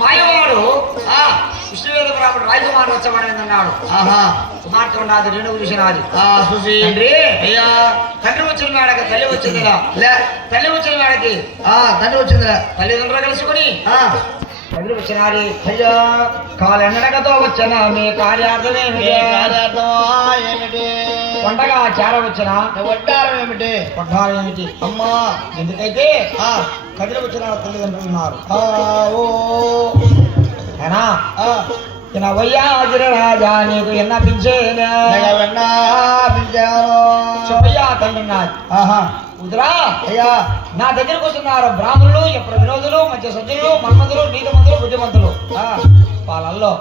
మాయవాడు విష్ణువేద బ్రాహ్మణుడు రాజకుమారుడు వచ్చమన్నాడు. కుమార్తె ఉన్నది రెండు చూసినది చూసి అయ్యా తండ్రి వచ్చిన మేడకి తల్లి వచ్చిందిరా తల్లి వచ్చిన మేడకి తండ్రి వచ్చిందిరా తల్లిదండ్రులు కలుసుకుని తండ్రి వచ్చినారి అయ్యా కాలెన్నడకతో వచ్చిన మీ కార్యార్థమేమిటి కొండగా చేర వచ్చిన వడ్డారం ఏమిటి వడ్డారం ఏమిటి అమ్మా ఎందుకైతే కదిలి వచ్చిన తల్లిదండ్రులు ఉన్నారు. వయ్యాజిరాజా నీకు ఎన్న పింఛేనయ్యా తండ్రి ఉదరా అయ్యా నా దగ్గరకు వస్తున్నారు బ్రాహ్మణులు ఎప్పుడు వినోదులు మధ్య సజ్జనులు మన్మధులు నీతిమంతులు బుద్ధిమంతులు వాళ్ళల్లో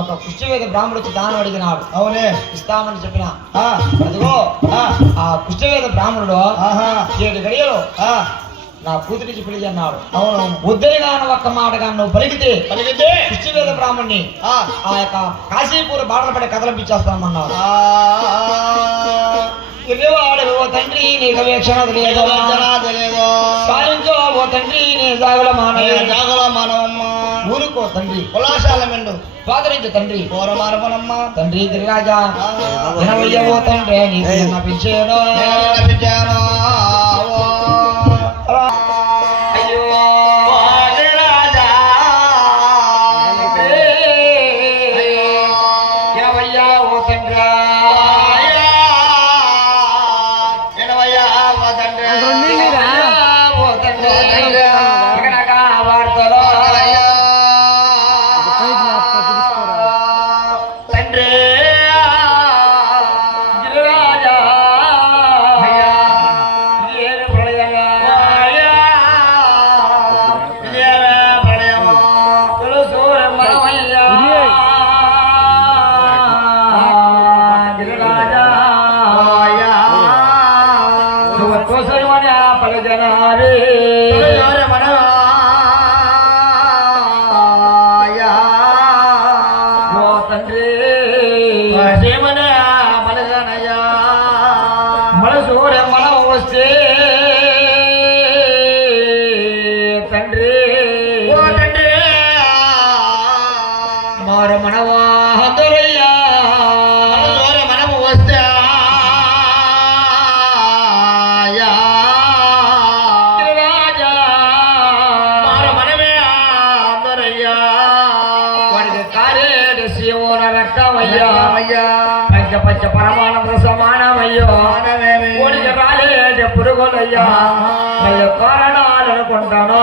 ఒక కుష్ఠవేద బ్రాహ్మణుడు వచ్చి దానం అడిగినాడు. అవునే ఇస్తామని చెప్పిన అదిగో ఆ కుష్ఠవేద బ్రాహ్మణుడు 7 గడియలు నా కూతురికి పెళ్లి అన్నాడు. అవునవును వద్దరిగాను ఒక్క మాటగా నువ్వు పలికితే కుష్ఠవేద బ్రాహ్మణ్ణి ఆ యొక్క కాశీపూర్ బాటలు పడే కథలంపించేస్తామన్నాడు. ఇవ్వవాడు ఓ తండ్రి నీకు వీక్షణ తెలియదు సాధించో ఓ తండ్రి నీ జాగుల మానవమ్మ ఊరుకో తండ్రి కులాశాల మెండు పాదరించు తండ్రి కోరమారమనమ్మ తండ్రి గిరిరాజా ఓ తండ్రి నీకు నపించేను పంచ పరమానంద సమానమయ్యో ఓడికి రాలేదే పురుగులయ్యా కారణాలు అనుకుంటాను.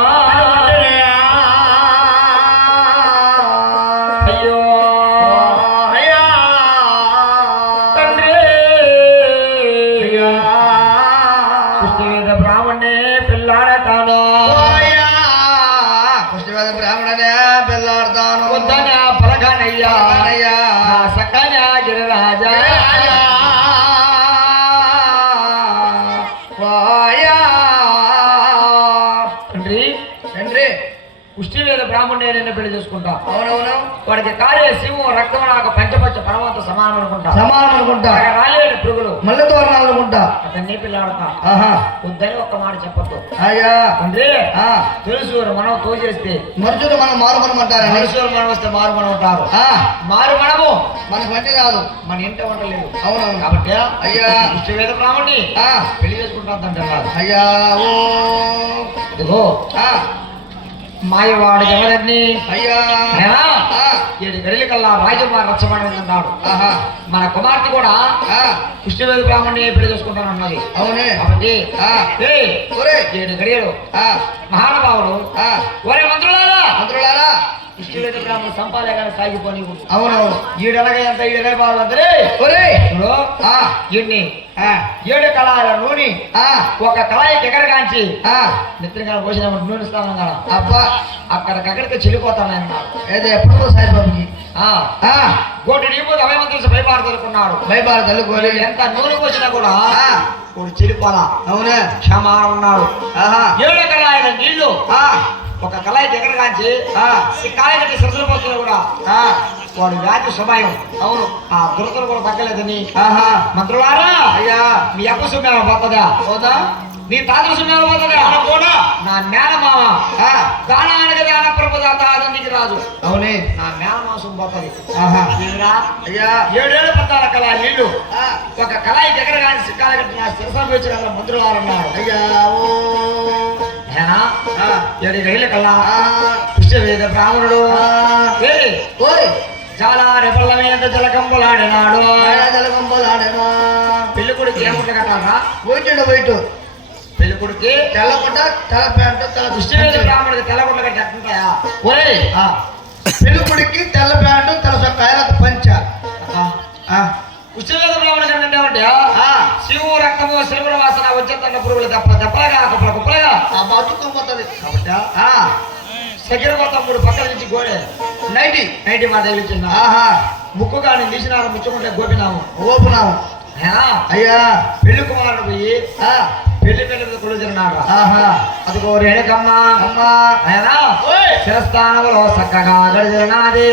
అయ్యో అయ్యా తండ్రి కుష్ఠవేద బ్రాహ్మణే పిల్లాడతాను కుష్ఠవేద బ్రాహ్మణనే పిల్లాడతాను వద్దనే పలకనయ్యా సక్కనే గిరిరాజా కుష్ఠవేద బ్రాహ్మణుడే నిన్న పెళ్లి చేసుకుంటా. అవునవును వాడికి కార్య శివం రక్తం నాకు పంచపచ్చ పరమాత్మ సమానం అనుకుంటా రాలేడు పురుగులు మళ్ళీ తోరణాలు అనుకుంటా అతన్ని పిల్లాడతా వద్దని ఒక్క మాట చెప్పొద్దు. అయ్యా అంటే తెలుసు మనం తోచేస్తే మనుషులు మనం మారుమనమంటారు మనుషులు మనం వస్తే మారుమనం ఉంటారు మారుమనము మనకు వంట కాదు మన ఇంట వంటలేదు. అవునవును కాబట్టి అయ్యా కుష్ఠవేద బ్రాహ్మణ్ణి పెళ్లి చేసుకుంటాను అయ్యా ఓ ఇదిగో మాయవాడు ఎవరిని అయ్యా 7 గడిల కల్లా రాజకుమారు రచ్చబడినాడు. మన కుమార్తె కూడా కుష్ఠవేద బ్రాహ్మణ్ణి పెళ్లి చేసుకుంటానన్నది. అవునే కాబట్టి 7 గడియలు మహానుభావుడు ఒరే మంత్రులారా కుష్ఠవేద బ్రాహ్మణుడు సంపాదన సాగిపోని. అవునవును ఈడనగా ఎంత 20 బాలు అందరే ఈయన్ని 7 కళాయిల నూనె ఒక కళాయికి ఎగరగాంచి నిద్రగా పోసిన నూనె ఇస్తాను కదా అబ్బా అక్కడికక్కడికి చెల్లిపోతానన్నాడు. ఏదో ఎప్పుడో సాయిబాబుకి కోటి నీపు అభయమంత్రి భయపాడు తలుకున్నాడు. భయపాడు తల్లుకోని ఎంత నూనె పోసినా కూడా కోటి చెల్లిపోలా. అవునే క్షమానం ఉన్నాడు. 7 కళాయిల నీళ్లు ఒక కళాయికి ఎగరగాంచి కాయకి సరసలు పోతున్నా కూడా వాడు వ్యాధి స్వభావం. అవును ఆ దురదలు కూడా తగ్గలేదని మంత్రులారా అయ్యా మీ అపశుభ్యం పోతుందా పోదా నీ తాదృశం పోతుందా కూడా నా మేనమామ దానానికి దాన ప్రభుదాత అదండికి రాజు అవునే నా మేనమాసం పోతుంది అయ్యా 7 ఏళ్ళు పట్టాల కళాయి నీళ్లు ఒక కళాయి దగ్గర కానీ సిక్కాల కట్టి నా శిరసం వచ్చి మంత్రులు వారన్నారు అయ్యా ఏనా 7 ఏళ్ళ కల్లా పుష్యవేద బ్రాహ్మణుడు చాలా రెపల్ల మీద జలకంబులాడినాడు పెళ్లి కొడుకు ఏముంట కట్టాలా వైట్ పెళ్లి కొడుకు తెల్లగుడ్డ తెల్ల ప్యాంటు తెల్ల పుష్యవేద బ్రాహ్మణుడికి తెల్లగుండ కట్టి ఎట్టుంటాయా పెళ్లి కొడుక్కి తెల్ల ప్యాంటు తెల్ల సొక్కాయలకు పంచ పుష్యవేద బ్రాహ్మణుడు కంటే ఏమంటే శివు రక్తము శిలువుల వాసన వచ్చేతన్న పురుగులు తప్ప దెబ్బలుగా కుప్పలుగా బతుకుపోతుంది కాబట్టి సగిరగొత్త 3 పక్కల నుంచి గోడే నైటీ మాట తగిలించింది ముక్కు కానీ తీసినారు ముచ్చుకుంటే గోపినాము ఓపునాము అయ్యా పెళ్లి కుమారుడు పోయి పెళ్లి పెళ్లి కొడు తిన్నాడు అదిగో రేణుకమ్మా ఆయన శిరస్థానంలో చక్కగా గడిదిరినాది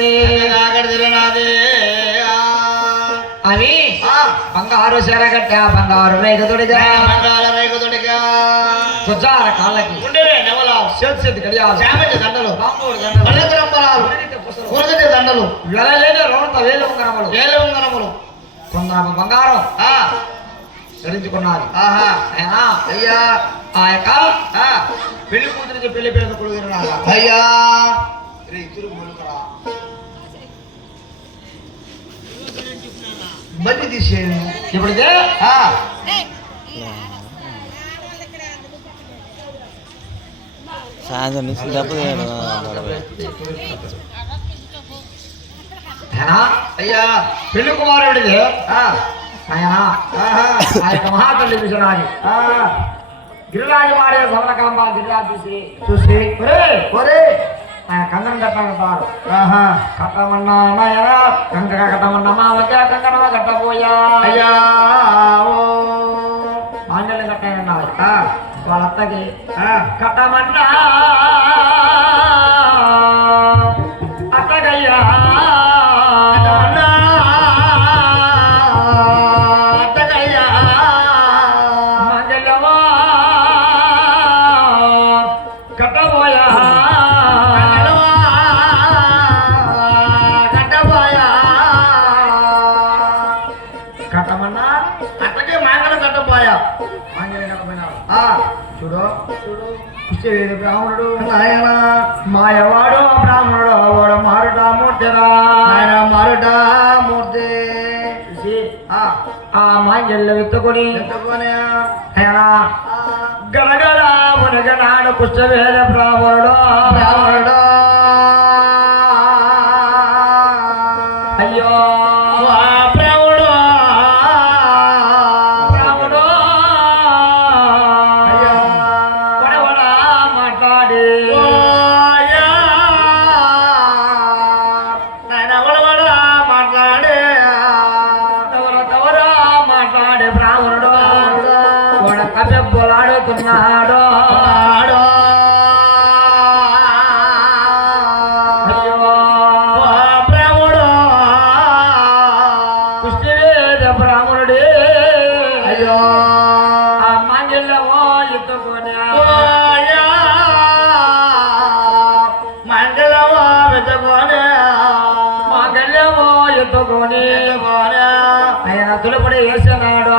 అని బంగారు శరగట్ట బంగారు రేగు తొడిగా తుజార కాళ్ళకి చేతి గడియాలు దండలు దండలు వెళ్ళలేని రోత వేలు ఉంగరములు కొందరు బంగారం ధరించుకున్నారు అయ్యా ఆ యొక్క పెళ్లి కూతురికి పెళ్లి పిల్లలు కొడుకున్నారు అయ్యా బండి తీసేయండి ఇప్పటికే సాయంత్రం నుంచి అయ్యా పెళ్లి కుమారుడిది ఆయన ఆ యొక్క మహాతల్లి విషయాన్ని గిరిరాజు మాడే సమరకాంబ గిరిరాజు చూసి ఆయన కంగనం కట్టమంటారు కట్టమన్నా కంక కట్టమన్నా మావకే కంగనమ కట్టబోయా అయ్యా మాండల్యం కట్టాయన్నారు వాళ్ళ అత్తకి కట్టమన్నా అత్తగయ్యా మాండల్యమా కట్టబోయా కట్టమన్నా అట్టకే మాంగళం కట్టబోయా మాండల్యం కట్టబోయినాడు చూడు పుష్యవేది బ్రాహ్మణుడు నాయన మాయవాడు బ్రాహ్మణుడు వాడు మారుట మూర్తిరా ఆయన మారుట మూర్తి ఆ మాంజల్యం ఎత్తుకొని ఆయన గడగడ మునగనాడు పుష్యవేద బ్రాహ్మణుడు అయ్యో బొలాడుతున్నాడు అయ్యో బ్రాహ్మణుడు పుష్యవేద బ్రాహ్మణుడే అయ్యో ఆ మాంగళ్యమో ఎత్తుకొని మండలమో వెతుకొని మాంగళ్యమో ఎత్తుకొని ఆయన తులపడి వేసినాడు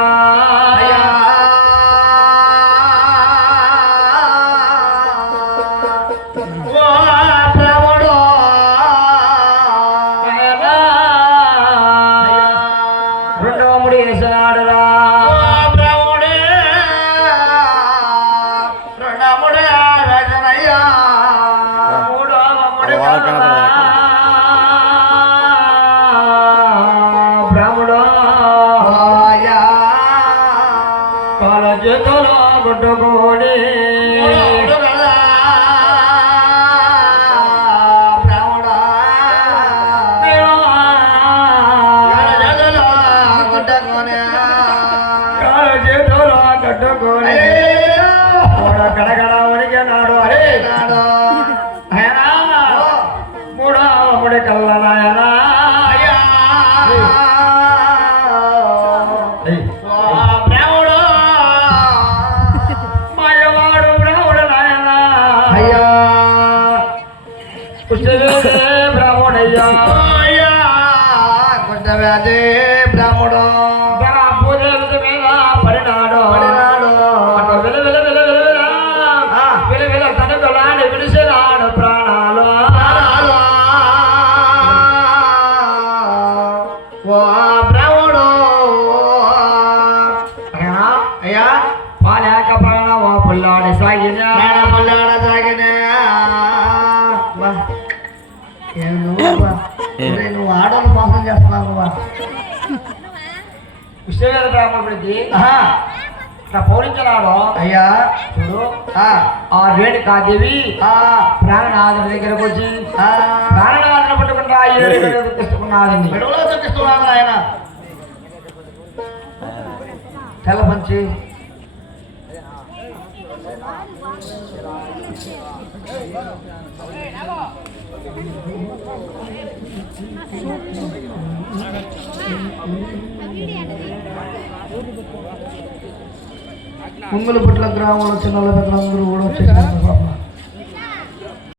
చేతులో గుడ్డుకోడి చేతులో గడ్డుకోడి గడగడ ఉడిగినాడు అరే ఆయన మూడో ముడి కల్ల నాయనా పుల్లాడ సాగినా పుల్లాడ సాగినా నువ్వు ఆడవాళ్ళు మోసం చేస్తున్నావు విశ్వవేద బ్రాహ్మణుడికి నా పౌరించినాడు అయ్యా చూడు ఆ రేణుకాదేవి ప్రాణనాథుడి దగ్గరకు వచ్చి ప్రాణనాథుని పట్టుకుంటా తీసుకున్నాదండి మెడలో చూపిస్తున్నాను ఆయన తెల్ల పంచి ముంగులపట్ల గ్రామంలో చిన్న పెద్దలందరూ కూడా వచ్చేసారు